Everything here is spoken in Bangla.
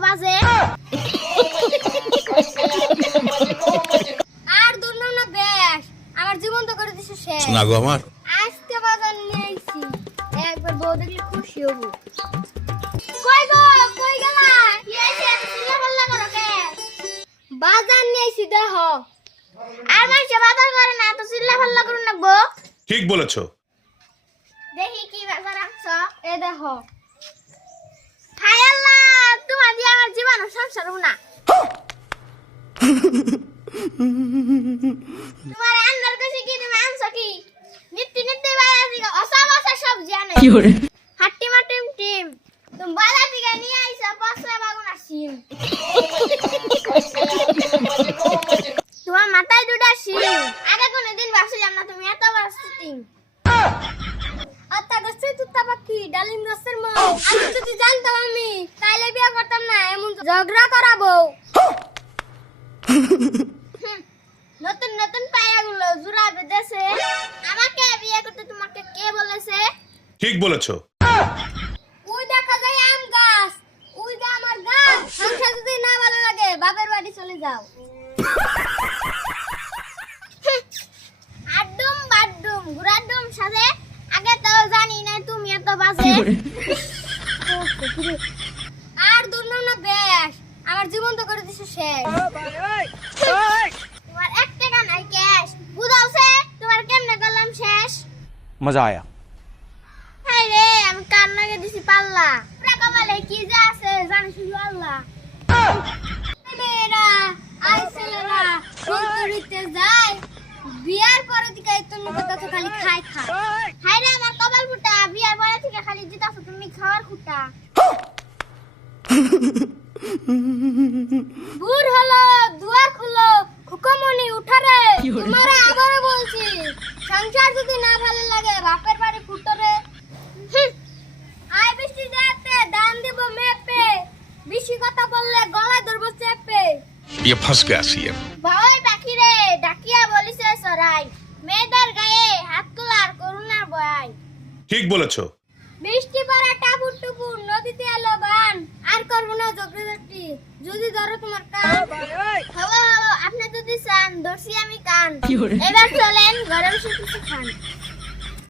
বাজে আর দুর্নাম না বেশ আমার জীবন তো করে দিছে শেষ শোনা গো আমার আজকে বাজার নিয়ে আইছি একবার বউ দেখলে খুশি হবো কই গো কই গেলা কি আইছে সিলা বললা করো কে বাজার নিয়ে আইছি দেখো আর মাসে বাজার করে না তো সিলা বললা করো না গো ঠিক বলেছো দেখি কি বাজার আনছো এ দেখো হায় আল্লাহ তোমার দিয়ে আমার জীবন সংসার হবো না তোমার আন্দার কাছে কি তুমি আনছো কি নিত্তি নিত্তি বাজার থেকে অসব অসব সবজি আনে কি করে হাট্টি মাটিম টিম তুমি বাজার থেকে নিয়ে আইছো পচা বাগুনা সিম তোমার মাথায় দুটা সিম আগে কোনদিন ভাবছিলাম না তুমি এত বড় সিটিং আত্তা গাছের তুত্তা পাখি ডালিম গাছের মৌ আমি যদি জানতাম আমি তাইলে বিয়ে করতাম না এমন ঝগড়া করাবো নতুন নতুন পায়াগুলো জুড়া বেঁধেছে আমাকে বিয়ে করতে তোমাকে কে বলেছে ঠিক বলেছো ওই দেখা যায় আম গাছ ওই যে আমার গাছ সংসার যদি না ভালো লাগে বাপের বাড়ি চলে যাও আড্ডুম বাড্ডুম ঘুরাড্ডুম সাথে আগে তো জানি না তুমি এত বাজে আর দুর্নাম না বেশ আমার জীবন তো করে দিছে শেষ তোমার এক টাকা নাই ক্যাশ বুঝাওছে তোমার কেমনে করলাম শেষ मजा आया হাই রে আমি কার নাগে দিছি পাল্লা টাকা বলে কি যে আছে জানি শুধু আল্লাহ মেয়েরা আইছেলেরা সন্তরিতে যায় বিয়ার পরে থেকে তুমি কথা তো খালি খাই খা হাই রে আমার কপাল ফুটা বিয়ার পরে থেকে খালি জিতাছো তুমি খাওয়ার খুঁটা বুর হলো দুয়ার খুলো খুকমনি উঠারে তোমারে আবারও বলছি সংসার যদি না ভালো লাগে বাপের বাড়ি ফুটরে আই বৃষ্টি যাতে দান দেব মেপে বেশি কথা বললে গলায় ধরব চেপে ये फंस गया सीएम ভাই পাখি রে ডাকিয়া বলিছে সরাই মেয়েদের গায়ে হাত তোলার করুণার বয় ঠিক বলেছো বৃষ্টি পড়া টাপুর টুপুর নদীতে এলো বান আর করবো না জগড়াটি যদি ধরো তোমার কান হলো হলো আপনি যদি চান দর্শি আমি কান কি করে? এবার চলেন ঘরে বসে কিছু খান